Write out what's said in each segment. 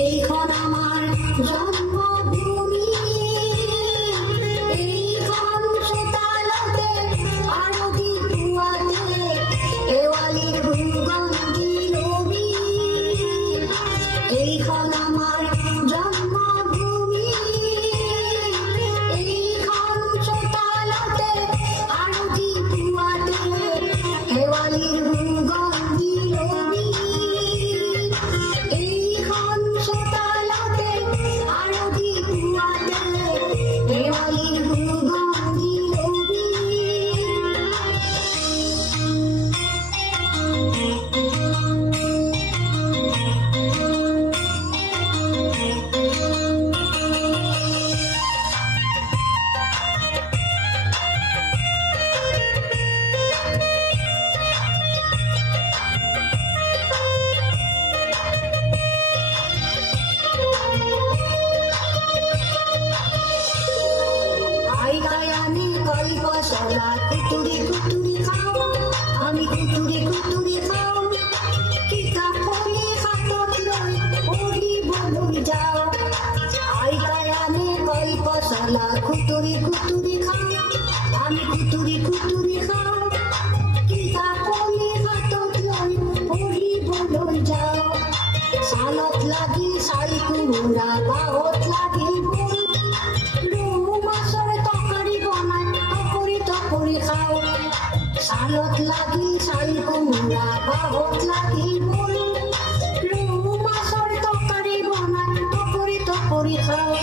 এইখন আমাৰ জন্মভূমি, এইখন চোতালতে আৰতি পুৱাতে শেৱালিৰ সুগন্ধি লবি। এইখন আমাৰ জন্মভূমি, এইখন চোতালতে আৰতি পুৱাতে শেৱালিৰ সুগন্ধি লবি। এইখন চোতালতে আৰতি পুৱাতে শেৱালিৰ সুগন্ধি লবি। আইতাই আমি কলপচলা কুটুৰি কুটুৰি খাওঁ, আমি কুটুৰি কুটুৰি খাওঁ। কিতাপ পঢ়ি হাতত লৈ পঢ়িবলৈ যাওঁ। আইতাই আমি কলপচলা কুটুৰি কুটুৰি খাওঁ, আমি কুটুৰি কুটুৰি খাওঁ। কিতাপ পঢ়ি হাতত লৈ পঢ়িবলৈ যাওঁ। ছালত লাগিল চাৰি কোমোৰা, বাঁহত লাগিল ভোল, ৰৌ মাছৰ তৰকাৰী বনাই টপৰি টপৰি খাওঁ। ছালত লাগিল চাৰি কোমোৰা, বাঁহত লাগিল ভোল, ৰৌ মাছৰ তৰকাৰী বনাই টপৰি টপৰি খাওঁ।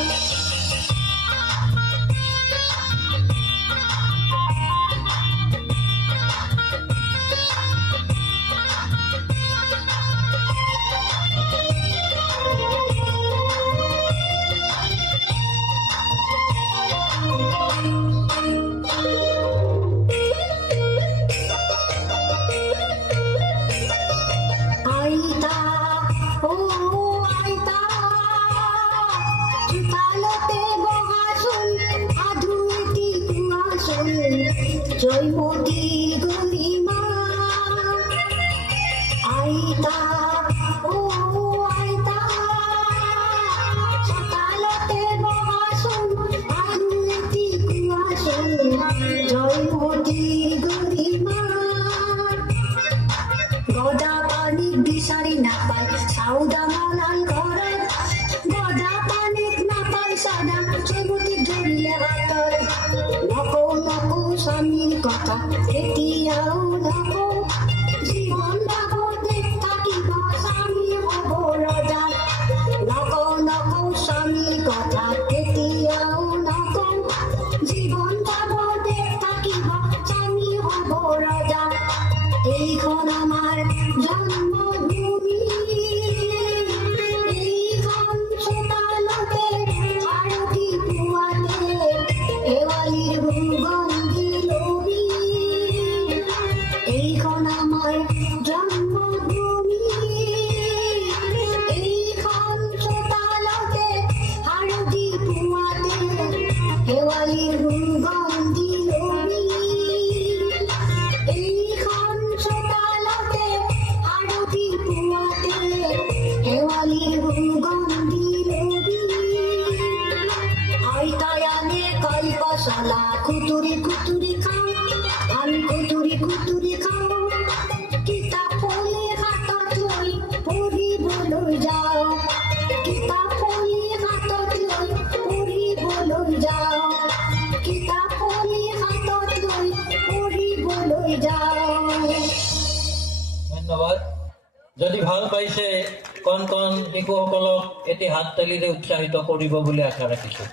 আইতা ও আইতা, চোতালতে বহাচোন সাধু এটি কোৱাচোন, জয়মতী গৰিমা। আইতা ও আইতা, চোতালতে বহাচোন সাধু এটি কোৱাচোন, জয়মতী গৰিমা। গদা পানীত বিচাৰি নাপায় চাউদা মলাল ঘৰত, গদা পানীত নাপায় চাদা জয়মতীক ধৰিলে হাতত। নকওঁ নকওঁ স্বামীৰ কথা এতিয়াও নকওঁ, জীৱন ভাগতে থাকিব স্বামী হ'ব ৰজা। নকওঁ নকওঁ স্বামীৰ কথা এতিয়াও নকওঁ, জীৱন ভাগতে থাকিব স্বামী হ'ব ৰজা। এইখন আমাৰ জন্মভূমি, এইখন চোতালতে আৰতি পুৱাতে শেৱালিৰ সুগন্ধি লবি। এইখন আমাৰ জন্মভূমি, এইখন চোতালতে আৰতি পুৱাতে শেৱালিৰ সুগন্ধি লবি। এইখন চোতালতে আৰতি পুৱাতে শেৱালিৰ সুগন্ধি লবি। আইতাই আনে কলপচলা কুটুৰি কুটুৰি খাওঁ, আমি কুটুৰি কুটুৰি খাওঁ। কিতাপ পঢ়ি হাতত লৈ পঢ়িবলৈ যাওঁ। কিতাপ পঢ়ি হাতত লৈ পঢ়িবলৈ যাওঁ। কিতাপ পঢ়ি হাতত লৈ পঢ়িবলৈ যাওঁ। ধন্যবাদ। যদি ভাল পাইছে কণ কণ শিশুসকলক এটি হাত তালিৰে উৎসাহিত কৰিব বুলি আশা ৰাখিছোঁ।